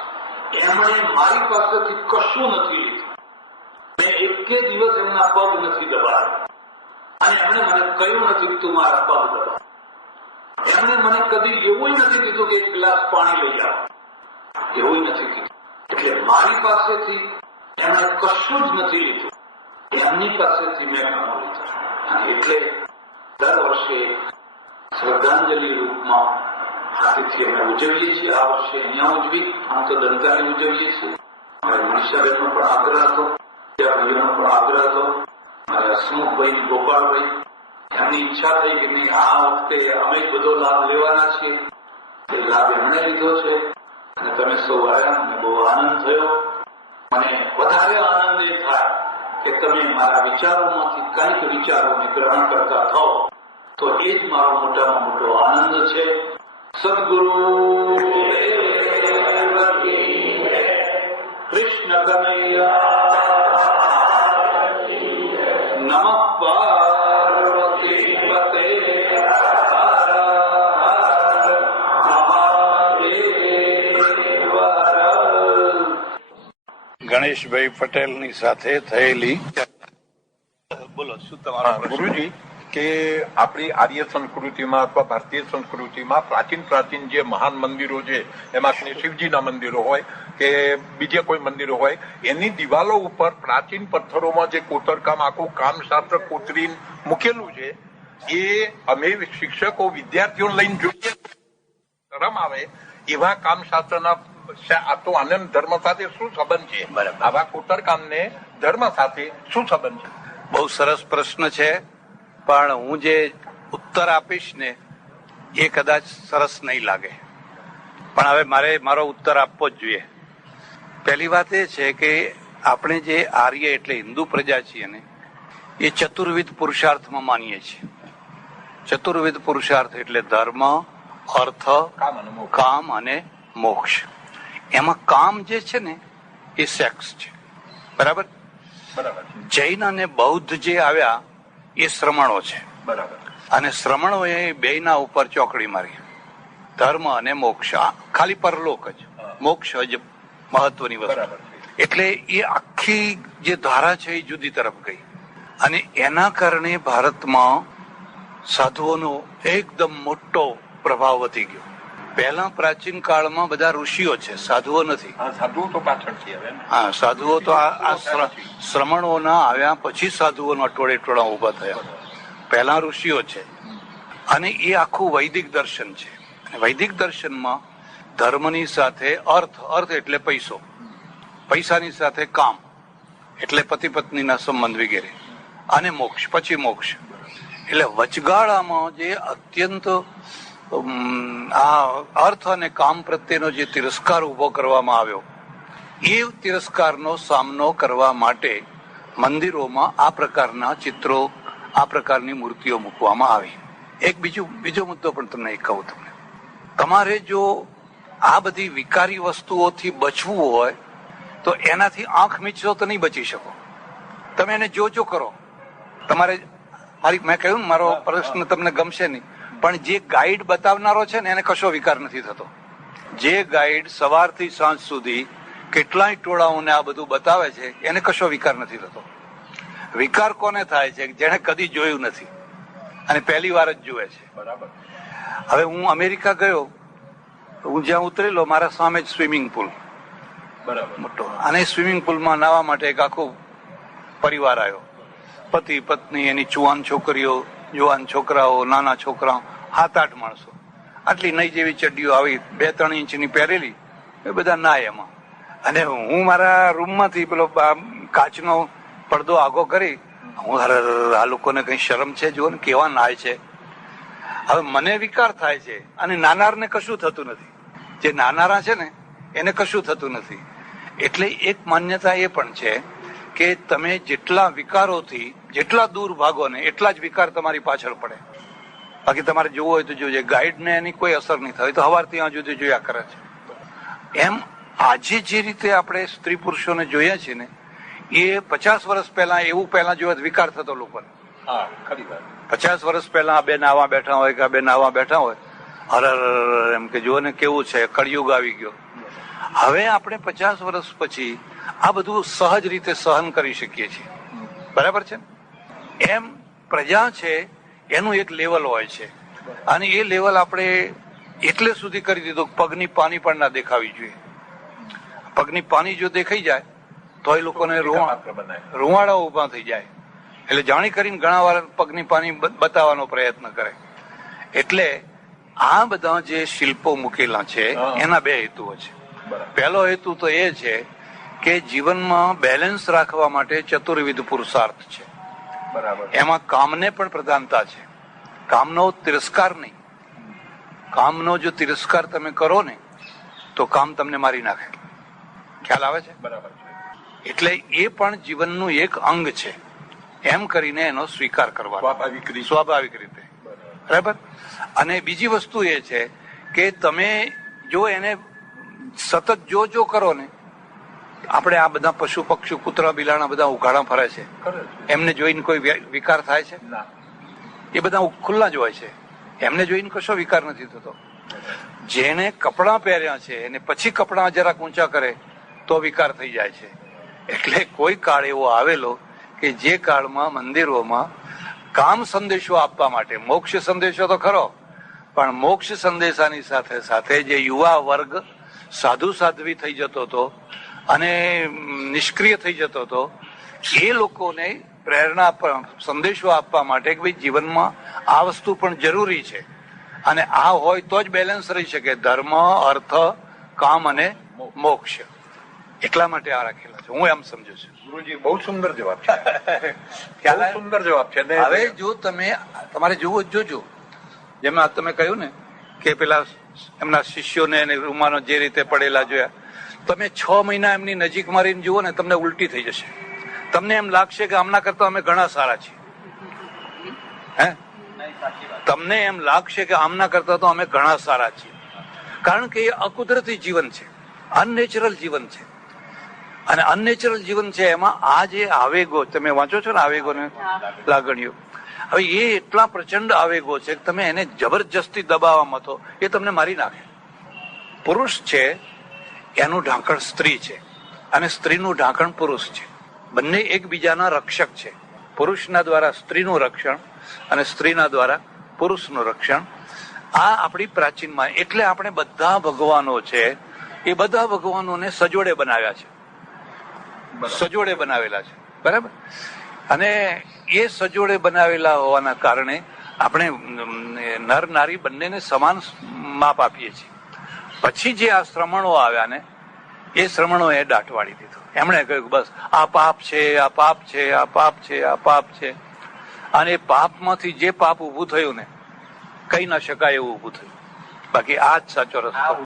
એમણે મારી પાસેથી કશું નથી લીધું. મેં એકે દિવસ એમના પગ નથી દબાવ્યા અને એમણે મને કહ્યું નથી તું મારા પગ દબાવ. એમણે મને કદી એવું નથી કીધું કે એક ગ્લાસ પાણી લઈ આવો, એવું નથી કીધું. એટલે મારી પાસેથી એમણે કશું જ નથી લીધું, એમની પાસેથી મેં ઘણું લીધું. અને એટલે દર વર્ષે શ્રદ્ધાંજલિ રૂપમાં આતિથ્ય અમે ઉજવીએ છીએ. આ વર્ષે અહીંયા ઉજવી, આમ તો દંતાની ઉજવીએ છીએ. મારે મનીષાબેનનો પણ આગ્રહ હતો, ત્યાં ભાઈઓનો પણ આગ્રહ હતો, મારે હસમુખભાઈ, ગોપાલભાઈ, એમની ઈચ્છા થઈ કે નહીં આ વખતે અમે બધો લાભ લેવાના છીએ. તે લાભ એમણે લીધો છે અને તમે સૌ આવ્યા, મને બહુ આનંદ થયો. મને વધારે આનંદ એ થાય કે તમે મારા વિચારોમાંથી કંઈક વિચારોને ગ્રહણ કરતા થાઓ, તો એ જ મારો મોટામાં મોટો આનંદ છે. સદગુરુ કૃષ્ણ કનૈયા નમઃ પાર્વતી પતે. ગણેશભાઈ પટેલની સાથે થયેલી. બોલો, શું તમારો ગુરુજી કે આપણી આર્ય સંસ્કૃતિમાં અથવા ભારતીય સંસ્કૃતિમાં પ્રાચીન જે મહાન મંદિરો છે, એમાં શિવજીના મંદિરો હોય કે બીજે કોઈ મંદિરો હોય, એની દિવાલો ઉપર પ્રાચીન પથ્થરોમાં જે કોતરકામ, આખું કામશાસ્ત્ર કોતરી મૂકેલું છે, એ અમે શિક્ષકો વિદ્યાર્થીઓ લઈને જોઈએ, શરમ આવે એવા કામશાસ્ત્રના આ તો આનંદ ધર્મ સાથે શું સંબંધ છે? આવા કોતરકામને ધર્મ સાથે શું સંબંધ છે? બહુ સરસ પ્રશ્ન છે, પણ હું જે ઉત્તર આપીશ ને એ કદાચ સરસ નહીં લાગે, પણ હવે મારો ઉત્તર આપવો જ જોઈએ. પહેલી વાત એ છે કે આપણે જે આર્ય એટલે હિન્દુ પ્રજા છીએ ને, એ ચતુર્વિધ પુરુષાર્થમાં માનીએ છીએ. ચતુર્વિધ પુરુષાર્થ એટલે ધર્મ, અર્થ, કામ અને મોક્ષ. એમાં કામ જે છે ને એ સેક્સ છે, બરાબર? જૈન અને બૌદ્ધ જે આવ્યા એ શ્રમણો છે, બરાબર. અને શ્રમણોએ બેયના ઉપર ચોકડી મારી, ધર્મ અને મોક્ષ, ખાલી પરલોક જ, મોક્ષ જ મહત્વની વસ્તુ. એટલે એ આખી જે ધારા છે એ જુદી તરફ ગઈ, અને એના કારણે ભારતમાં સાધુઓનો એકદમ મોટો પ્રભાવ વધી ગયો. પહેલા પ્રાચીન કાળમાં બધા ઋષિઓ છે, સાધુઓ નથી. સાધુઓ તો પાછળથી આવે. હા, સાધુઓ તો આ શ્રમણોના આવ્યા પછી સાધુઓના ટોળે ઉભા થયા. પહેલા ઋષિઓ છે, અને એ આખું વૈદિક દર્શન છે. વૈદિક દર્શનમાં ધર્મની સાથે અર્થ એટલે પૈસો, પૈસાની સાથે કામ એટલે પતિ પત્નીના સંબંધ વગેરે, અને મોક્ષ, પછી મોક્ષ. એટલે વચગાળામાં જે અત્યંત આ અર્થ અને કામ પ્રત્યેનો જે તિરસ્કાર ઉભો કરવામાં આવ્યો, એ તિરસ્કારનો સામનો કરવા માટે મંદિરોમાં આ પ્રકારના ચિત્રો, આ પ્રકારની મૂર્તિઓ મૂકવામાં આવી. એક બીજો મુદ્દો પણ તમને કહું. તમારે જો આ બધી વિકારી વસ્તુઓથી બચવું હોય તો એનાથી આંખ મીચો તો નહીં બચી શકો. તમે એને જો કરો. તમારે મેં કહ્યું ને, મારો પ્રશ્ન તમને ગમશે નહીં, પણ જે ગાઈડ બતાવનારો છે ને એને કશો વિકાર નથી થતો. જે ગાઈડ સવારથી સાંજ સુધી કેટલાય ટોળાઓને આ બધું બતાવે છે એને કશો વિકાર નથી થતો. વિકાર કોને થાય છે? જેને કદી જોયું નથી અને પહેલી વાર જ જુએ છે. બરાબર. હવે હું અમેરિકા ગયો, હું જ્યાં ઉતરેલો, મારા સામે જ સ્વિમિંગ પુલ, બરાબર, મોટો, અને સ્વિમિંગ પુલમાં નાહવા માટે એક આખો પરિવાર આવ્યો. પતિ, પત્ની, એની જુવાન છોકરીઓ, જુવાન છોકરાઓ, નાના છોકરાઓ, 7-8 માણસો. આટલી નઈ જેવી ચડ્ડીઓ આવી 2-3 ઇંચની પહેરેલી, એ બધા નાય એમાં. અને હું મારા રૂમમાંથી પેલો કાચનો પડદો આગો કરી, હું આ લોકોને કઈ શરમ છે, જુઓ ને કેવા નાય છે. હવે મને વિકાર થાય છે, અને નાનારને કશું થતું નથી. જે નાનારા છે ને એને કશું થતું નથી. એટલે એક માન્યતા એ પણ છે કે તમે જેટલા વિકારોથી જેટલા દૂર ભાગો ને એટલા જ વિકાર તમારી પાછળ પડે. બાકી તમારે જોવું હોય તો જોજે, ગાઈડને એની કોઈ અસર નહીં થાય, તો સવારથી ત્યાં સુધી જોયા કરે છે. એમ આજે જે રીતે આપણે સ્ત્રી પુરુષોને જોયા છીએ ને, એ 50 વર્ષ પહેલા એવું પહેલા જોવા વિકાર થતો લોકોને. 50 વર્ષ પહેલા બે નાવા બેઠા હોય કે બે નાવા બેઠા હોય, હર એમ કે જુઓ ને કેવું છે, કળિયુગ આવી ગયો. હવે આપણે 50 વર્ષ પછી આ બધું સહજ રીતે સહન કરી શકીએ છીએ, બરાબર છે? એમ પ્રજા છે એનું એક લેવલ હોય છે, અને એ લેવલ આપણે એટલે સુધી કરી દીધું પગની પાની પણ ના દેખાવી જોઈએ. પગની પાની જો દેખાઈ જાય તો એ લોકોને રૂવાડા ઉભા થઈ જાય. એટલે જાણી કરીને ઘણા વાર પગની પાની બતાવવાનો પ્રયત્ન કરે. એટલે આ બધા જે શિલ્પો મૂકેલા છે એના બે હેતુઓ છે. પહેલો હેતુ તો એ છે કે જીવનમાં બેલેન્સ રાખવા માટે ચતુર્વિધ પુરુષાર્થ છે. બરાબર. એમાં કામને પણ પ્રધાનતા છે. કામનો તિરસ્કાર નહીં. કામનો જો તિરસ્કાર તમે કરો ને તો કામ તમને મારી નાખે. ખ્યાલ આવે છે? બરાબર. એટલે એ પણ જીવનનું એક અંગ છે, એમ કરીને એનો સ્વીકાર કરવાનો સ્વાભાવિક રીતે, બરાબર. અને બીજી વસ્તુ એ છે કે તમે જો એને સતત જો કરો ને, આપણે આ બધા પશુ પક્ષી, કૂતરા બિલાણા બધા ઉઘાડા ફરે છે, એમને જોઈને કોઈ વિકાર થાય છે? એ બધા ખુલ્લા જ હોય છે, એમને જોઈને કશો વિકાર નથી થતો. જેને કપડાં પહેર્યા છે એને પછી કપડાં જરાક ઊંચા કરે તો વિકાર થઈ જાય છે. એટલે કોઈ કાળ એવો આવેલો કે જે કાળમાં મંદિરોમાં કામ સંદેશો આપવા માટે, મોક્ષ સંદેશો તો ખરો, પણ મોક્ષ સંદેશાની સાથે સાથે જે યુવા વર્ગ સાધુ સાધ્વી થઈ જતો હતો અને નિષ્ક્રિય થઈ જતો હતો, એ લોકોને પ્રેરણા સંદેશો આપવા માટે કે ભાઈ જીવનમાં આ વસ્તુ પણ જરૂરી છે અને આ હોય તો જ બેલેન્સ રહી શકે, ધર્મ, અર્થ, કામ અને મોક્ષ. એટલા માટે આ રાખેલા છે, હું એમ સમજુ છું. ગુરુજી બહુ સુંદર જવાબ છે, બહુ સુંદર જવાબ છે. હવે જો તમારે જોજો જેમ તમે કહ્યું ને કે પેલા એમના શિષ્યોને રૂમાનો જે રીતે પડેલા જોયા, તમે 6 મહિના એમની નજીક મારીને જુઓ ને તમને ઉલટી થઈ જશે. તમને એમ લાગશે કે આમના કરતા અમે ઘણા સારા છીએ. હે, તમને એમ લાગશે કે આમના કરતા તો અમે ઘણા સારા છીએ, કારણ કે એ અકુદરતી જીવન છે, અનનેચરલ જીવન છે. અને અનનેચરલ જીવન છે એમાં આ જે આવેગો તમે વાંચો છો ને, આવેગોને લાગણીઓ, હવે એ એટલા પ્રચંડ આવેગો છે કે તમે એને જબરજસ્તી દબાવવામાં તો એ તમને મારી નાખે. પુરુષ છે એનું ઢાંકણ સ્ત્રી છે અને સ્ત્રીનું ઢાંકણ પુરુષ છે. બંને એકબીજાના રક્ષક છે. પુરુષના દ્વારા સ્ત્રીનું રક્ષણ અને સ્ત્રીના દ્વારા પુરુષનું રક્ષણ. આ આપણી પ્રાચીનમાં, એટલે આપણે બધા ભગવાનો છે એ બધા ભગવાનોને સજોડે બનાવ્યા છે, સજોડે બનાવેલા છે, બરાબર. અને એ સજોડે બનાવેલા હોવાના કારણે આપણે નર નારી બંનેને સમાન માપ આપીએ છીએ. પછી જે આ શ્રમણો આવ્યા ને, એ શ્રમણોએ દાટવાડી દીધું. એમણે કહ્યું બસ આ પાપ છે, આ પાપ છે, આ પાપ છે, આ પાપ છે. અને એ પાપમાંથી જે પાપ ઉભું થયું ને, કહી ના શકાય એવું ઉભું થયું. બાકી આ જ સાચો રસ્તો.